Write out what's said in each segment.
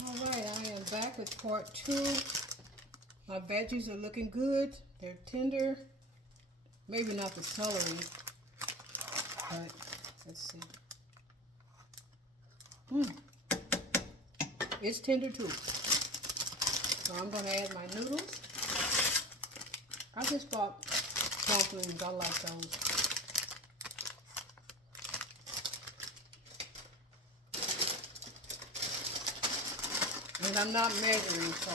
Alright, I am back with part 2. My veggies are looking good. They're tender. Maybe not the celery, but let's see. It's tender too. So I'm going to add my noodles. I just bought dumplings. I like those. And I'm not measuring, so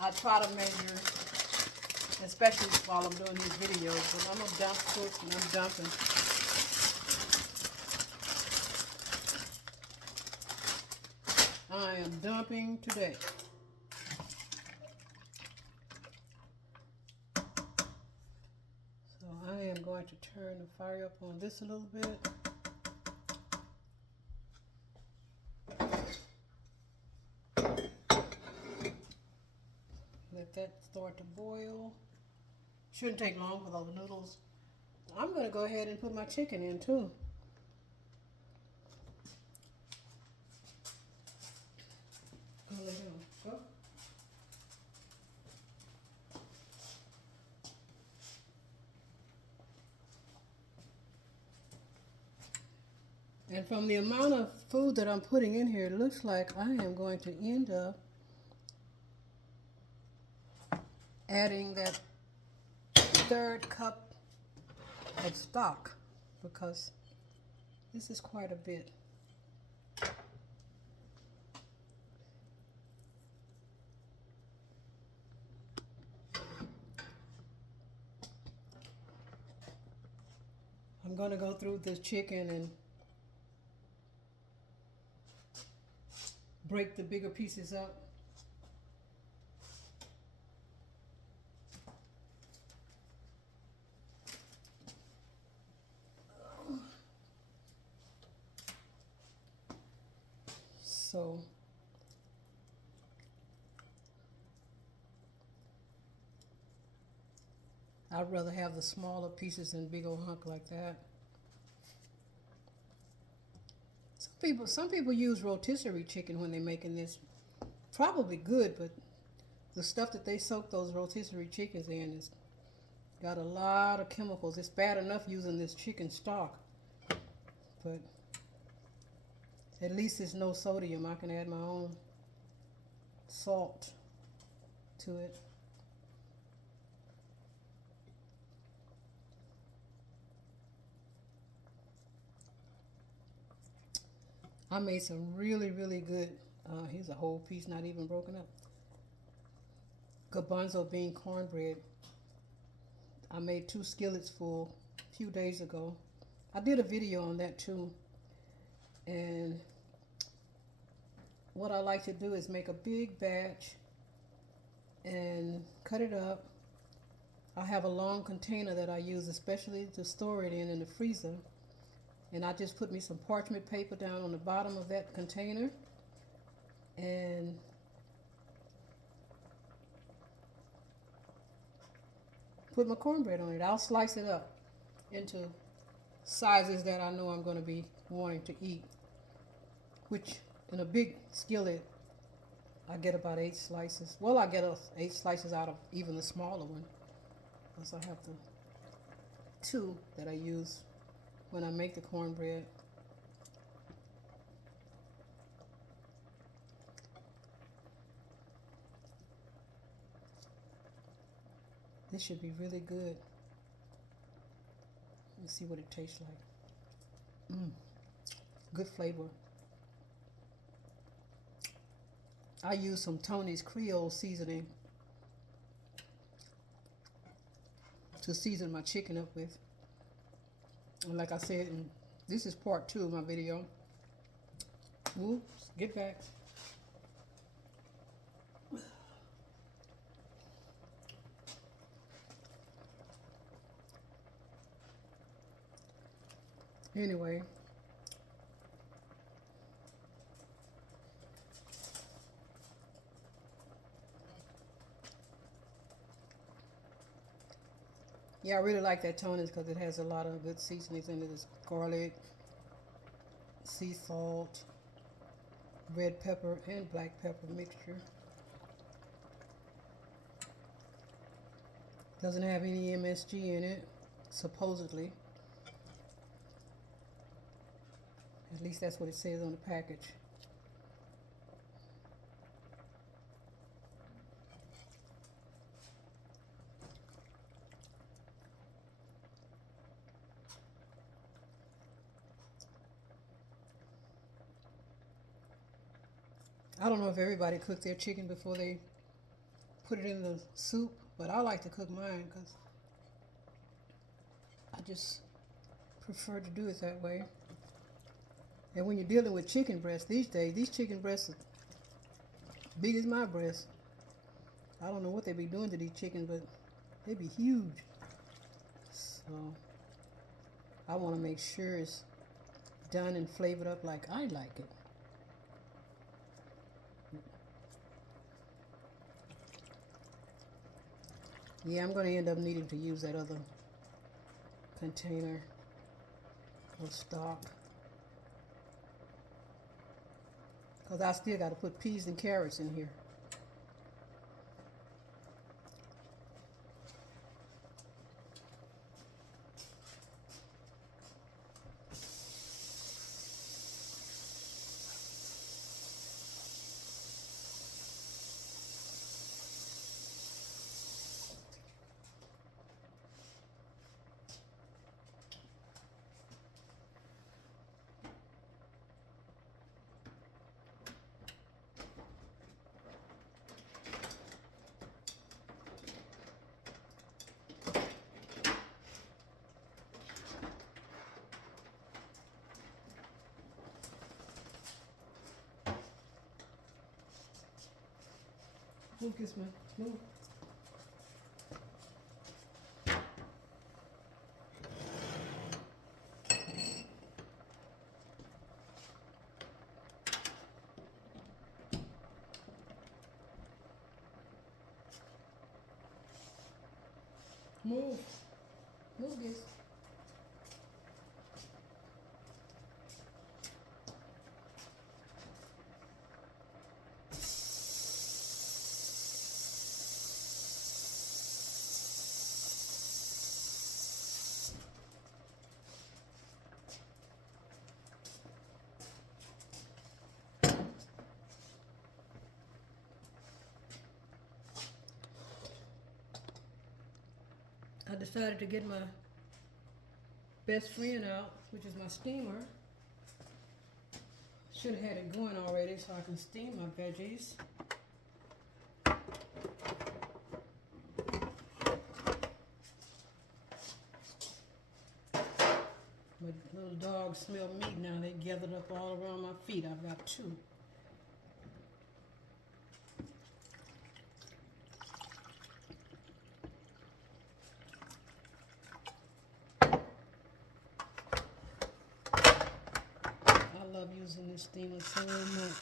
I try to measure, especially while I'm doing these videos, but I'm a dump cook and I'm dumping. I am dumping today. So I am going to turn the fire up on this a little bit. Let that start to boil. Shouldn't take long with all the noodles. I'm going to go ahead and put my chicken in too. Go. And from the amount of food that I'm putting in here, it looks like I am going to end up adding that third cup of stock because this is quite a bit. I'm going to go through this chicken and break the bigger pieces up. So I'd rather have the smaller pieces than big old hunk like that. Some people use rotisserie chicken when they're making this. Probably good, but the stuff that they soak those rotisserie chickens in is got a lot of chemicals. It's bad enough using this chicken stock, but at least there's no sodium. I can add my own salt to it. I made some really, really good, here's a whole piece not even broken up, garbanzo bean cornbread. I made 2 skillets full a few days ago. I did a video on that too. And what I like to do is make a big batch and cut it up. I have a long container that I use especially to store it in the freezer. And I just put me some parchment paper down on the bottom of that container and put my cornbread on it. I'll slice it up into sizes that I know I'm going to be wanting to eat, which in a big skillet I get about 8 slices. Well, I get 8 slices out of even the smaller one because I have the 2 that I use when I make the cornbread. This should be really good. Let's see what it tastes like. Good flavor. I use some Tony's Creole seasoning to season my chicken up with. And like I said, this is part 2 of my video. Oops, get back. Anyway, yeah, I really like that Tony's because it has a lot of good seasonings in it. There's garlic, sea salt, red pepper, and black pepper mixture. Doesn't have any MSG in it, supposedly. At least that's what it says on the package. I don't know if everybody cooks their chicken before they put it in the soup, but I like to cook mine because I just prefer to do it that way. And when you're dealing with chicken breasts these days, these chicken breasts are big as my breast. I don't know what they be doing to these chickens, but they be huge. So I want to make sure it's done and flavored up like I like it. Yeah, I'm going to end up needing to use that other container of stock, because I still got to put peas and carrots in here. Move, kiss me. Move. Move. Move this. I decided to get my best friend out, which is my steamer. Should have had it going already so I can steam my veggies. My little dogs smell meat now. They gathered up all around my feet. I've got two. I love using this steamer so much.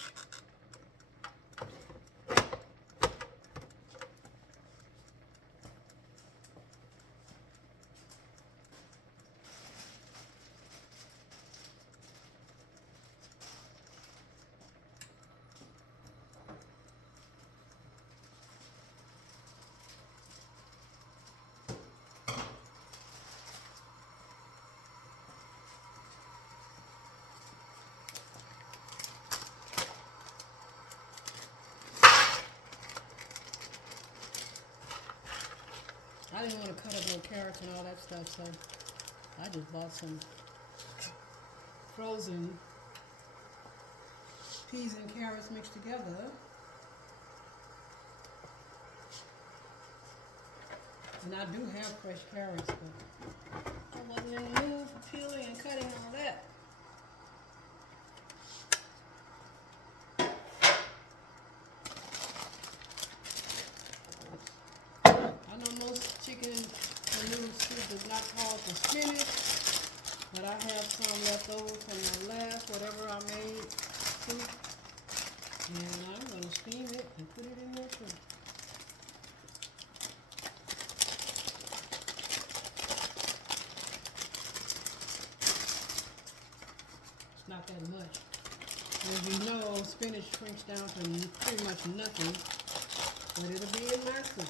I didn't want to cut up no carrots and all that stuff, so I just bought some frozen peas and carrots mixed together. And I do have fresh carrots, but I wasn't in the mood for peeling and cutting all that. I know most chicken and noodle soup does not call for spinach, but I have some left over from the last whatever I made soup, and I'm going to steam it and put it in there too. not that much. As you know, spinach shrinks down to pretty much nothing, but it'll be in my soup.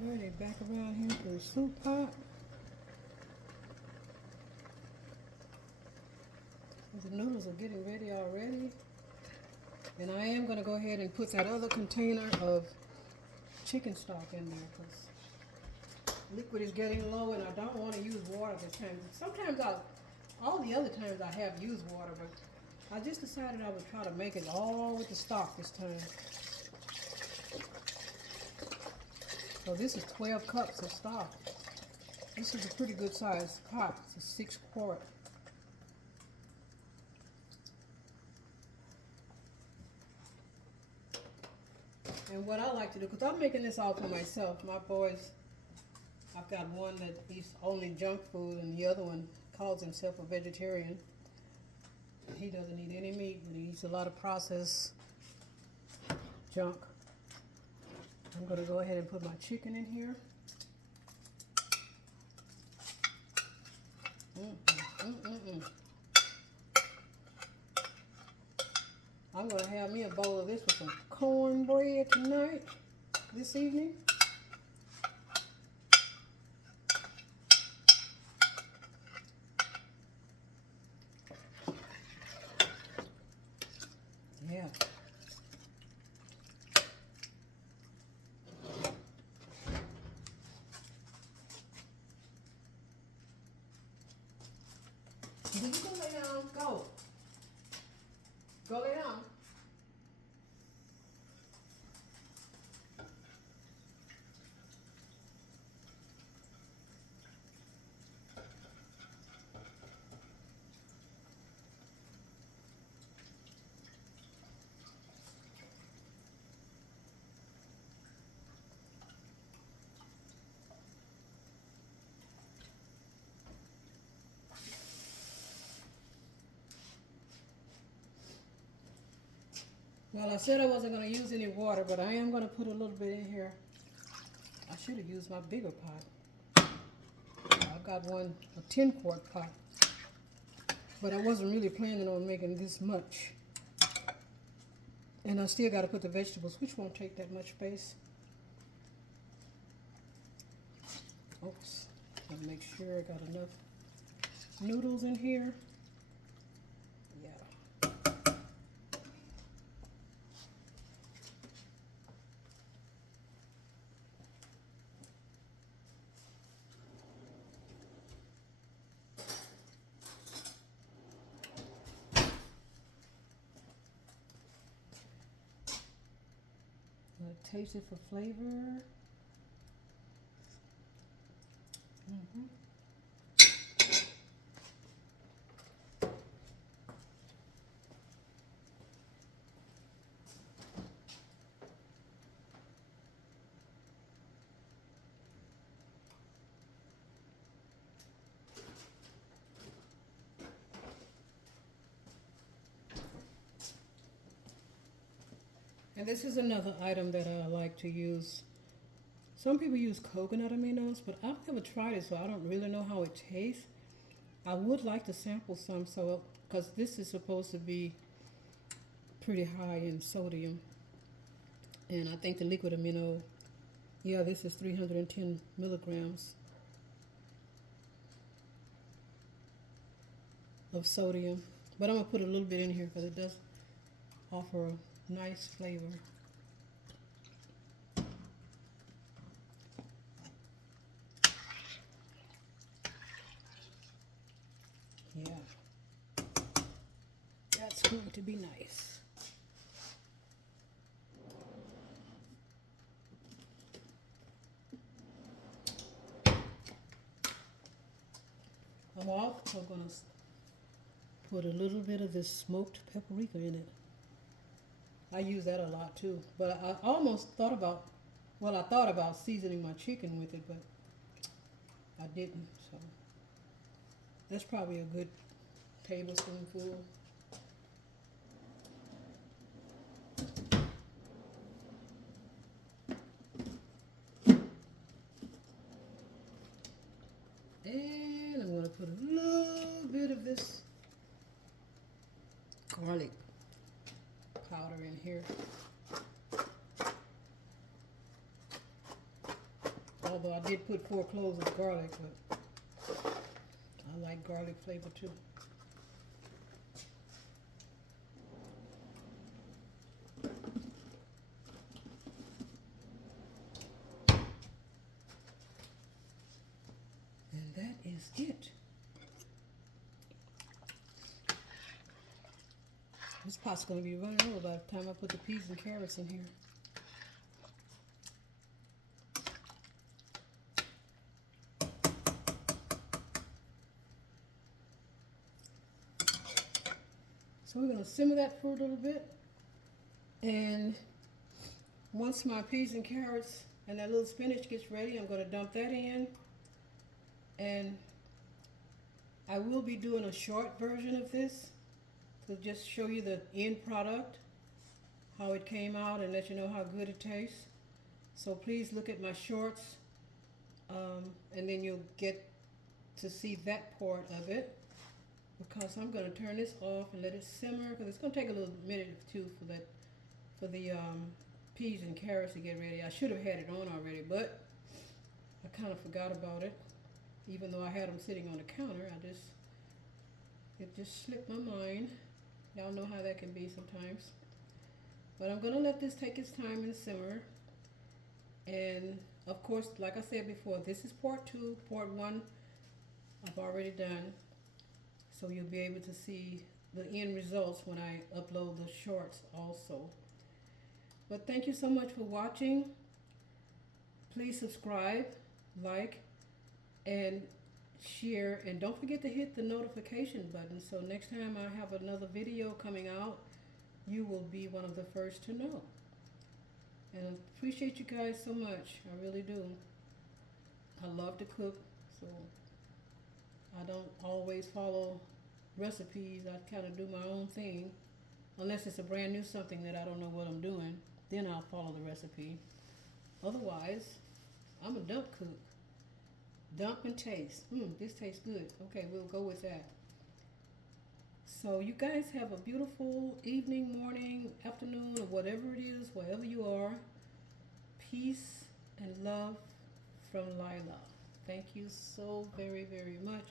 Alrighty, back around here to the soup pot. The noodles are getting ready already. And I am going to go ahead and put that other container of chicken stock in there because liquid is getting low and I don't want to use water this time. Sometimes all the other times I have used water, but I just decided I would try to make it all with the stock this time. So this is 12 cups of stock. This is a pretty good sized pot. It's a 6-quart. And what I like to do, because I'm making this all for myself. My boys, I've got one that eats only junk food and the other one calls himself a vegetarian. He doesn't eat any meat, but he eats a lot of processed junk. I'm going to go ahead and put my chicken in here. I'm going to have me a bowl of this with some cornbread tonight, this evening. Yeah. Did you go lay down? Go. Go lay down. Well, I said I wasn't going to use any water, but I am going to put a little bit in here. I should have used my bigger pot. I've got a 10-quart pot. But I wasn't really planning on making this much. And I still got to put the vegetables, which won't take that much space. Oops. Gotta make sure I got enough noodles in here. Taste it for flavor. And this is another item that I like to use. Some people use coconut aminos, but I've never tried it, so I don't really know how it tastes. I would like to sample some, so because this is supposed to be pretty high in sodium. And I think the liquid amino, yeah, this is 310 milligrams of sodium. But I'm going to put a little bit in here because it does offer a nice flavor. Yeah, that's going to be nice. I'm also going to put a little bit of this smoked paprika in it. I use that a lot too, but I almost thought about, well, I thought about seasoning my chicken with it, but I didn't, so that's probably a good tablespoonful. And I'm going to put a little bit of this garlic powder in here. Although I did put 4 cloves of garlic, but I like garlic flavor too. And that is it. This pot's going to be running over by the time I put the peas and carrots in here. So we're going to simmer that for a little bit. And once my peas and carrots and that little spinach gets ready, I'm going to dump that in. And I will be doing a short version of this to just show you the end product, how it came out, and let you know how good it tastes. So please look at my shorts, and then you'll get to see that part of it. Because I'm going to turn this off and let it simmer, because it's going to take a little minute or two for the peas and carrots to get ready. I should have had it on already, but I kind of forgot about it. Even though I had them sitting on the counter, it just slipped my mind. Y'all know how that can be sometimes. But I'm going to let this take its time and simmer. And of course, like I said before, this is part 2. Part 1 I've already done. So you'll be able to see the end results when I upload the shorts also. But thank you so much for watching. Please subscribe, like, and share. And don't forget to hit the notification button so next time I have another video coming out, you will be one of the first to know. And I appreciate you guys so much. I really do. I love to cook, so I don't always follow recipes. I kind of do my own thing. Unless it's a brand new something that I don't know what I'm doing, then I'll follow the recipe. Otherwise, I'm a dump cook. Dump and taste. This tastes good. Okay, we'll go with that. So you guys have a beautiful evening, morning, afternoon, or whatever it is, wherever you are. Peace and love from Lila. Thank you so very, very much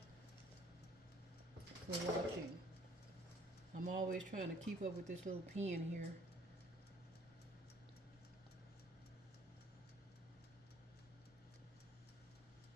for watching. I'm always trying to keep up with this little pen here.